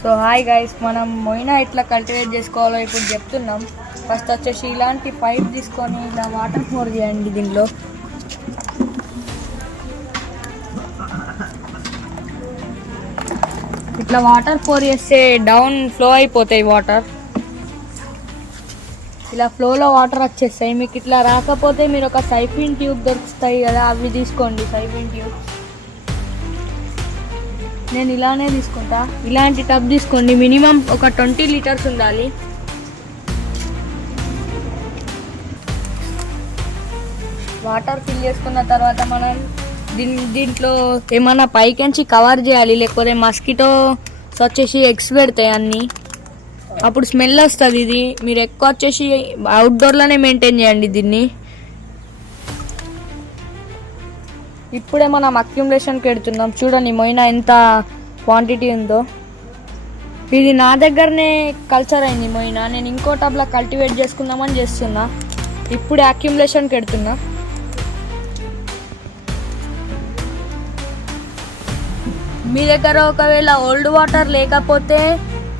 So hi guys, మనం మొయినా ఎట్లా cultivate చేసుకోవాలో ఇప్పుడు చెప్తున్నాం. ఫస్ట్ వచ్చేసి ఇలాంటి పైప్ తీసుకొని ఇలా వాటర్ పోర్ చేయండి. దీనిలో ఇట్లా వాటర్ పోర్ చేస్తే డౌన్ ఫ్లో అయిపోతాయి వాటర్. ఇలా ఫ్లోలో వాటర్ వచ్చేస్తాయి. మీకు ఇట్లా రాకపోతే మీరు ఒక సైఫిన్ ట్యూబ్ దొరుకుతాయి కదా, అవి తీసుకోండి. సైఫిన్ ట్యూబ్ నేను ఇలానే తీసుకుంటా. ఇలాంటి టబ్ తీసుకోండి. మినిమం ఒక 20 లీటర్స్ ఉండాలి. వాటర్ ఫిల్ చేసుకున్న తర్వాత మనం దీంట్లో ఏమన్నా పైకించి కవర్ చేయాలి, లేకపోతే మస్కిటోస్ వచ్చేసి ఎగ్స్ పెడతాయి అన్నీ. అప్పుడు స్మెల్ వస్తుంది. ఇది మీరు ఎక్కువ వచ్చేసి అవుట్డోర్లోనే మెయింటైన్ చేయండి దీన్ని. ఇప్పుడే మనం అక్యుములేషన్కి పెడుతున్నాం. చూడండి మొయినా ఎంత క్వాంటిటీ ఉందో. ఇది నా దగ్గరనే కల్చర్ అయింది మొయినా. నేను ఇంకో టబ్లో కల్టివేట్ చేసుకుందామని చేస్తున్నా. ఇప్పుడే అక్యుములేషన్కి పెడుతున్నా. మీ దగ్గర ఒకవేళ ఓల్డ్ వాటర్ లేకపోతే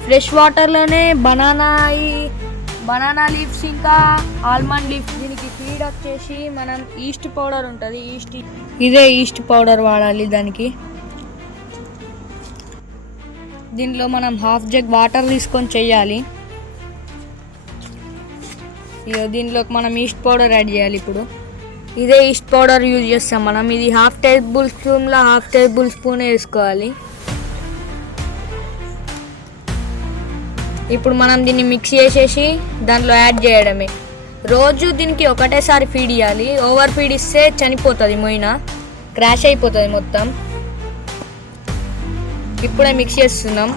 ఫ్రెష్ వాటర్లోనే బనానా లీవ్స్ ఇంకా ఆల్మండ్ లీవ్స్, దీనికి ఫీడ్ వచ్చేసి మనం ఈస్ట్ పౌడర్ ఉంటుంది. ఇదే ఈస్ట్ పౌడర్ వాడాలి దానికి. దీనిలో మనం హాఫ్ జగ్ వాటర్ తీసుకొని చెయ్యాలి. దీనిలోకి మనం ఈస్ట్ పౌడర్ యాడ్ చేయాలి. ఇప్పుడు ఇదే ఈస్ట్ పౌడర్ యూజ్ చేస్తాం మనం. ఇది హాఫ్ టేబుల్ స్పూన్ వేసుకోవాలి. ఇప్పుడు మనం దీన్ని మిక్స్ చేసేసి దాంట్లో యాడ్ చేయడమే. రోజు దీనికి ఒకటేసారి ఫీడ్ ఇవ్వాలి. ఓవర్ ఫీడ్ ఇస్తే చనిపోతుంది మొయినా, క్రాష్ అయిపోతుంది మొత్తం. ఇప్పుడే మిక్స్ చేస్తున్నాం.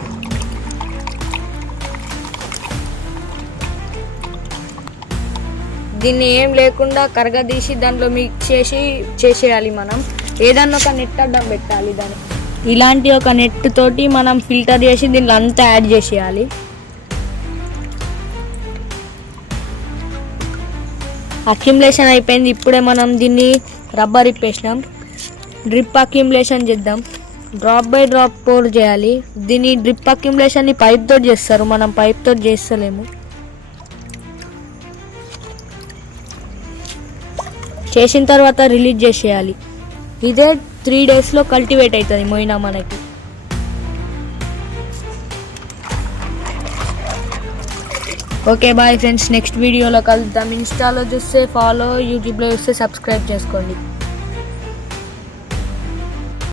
దీన్ని ఏం లేకుండా కరగదీసి దాంట్లో మిక్స్ చేసేయాలి. మనం ఏదన్నా ఒక నెట్ అడ్డం పెట్టాలి దానికి. ఇలాంటి ఒక నెట్ తోటి మనం ఫిల్టర్ చేసి దీంట్లో అంతా యాడ్ చేసేయాలి. అక్యుములేషన్ అయిపోయింది. ఇప్పుడే మనం దీన్ని రబ్బర్ ఇప్పేసినాం. డ్రిప్ అక్యుములేషన్ చేద్దాం. డ్రాప్ బై డ్రాప్ పోర్ చేయాలి. దీన్ని డ్రిప్ అక్యుములేషన్ని పైప్ తోటి చేస్తారు, మనం పైప్ తోటి చేస్తలేము. చేసిన తర్వాత రిలీజ్ చేసేయాలి. ఇదే 3 డేస్లో కల్టివేట్ అవుతుంది మొయినా మనకి. ఓకే బాయ్ ఫ్రెండ్స్, నెక్స్ట్ వీడియోలో కలుద్దాం. ఇన్స్టాలో చూస్తే ఫాలో, యూట్యూబ్లో చూస్తే సబ్స్క్రైబ్ చేసుకోండి.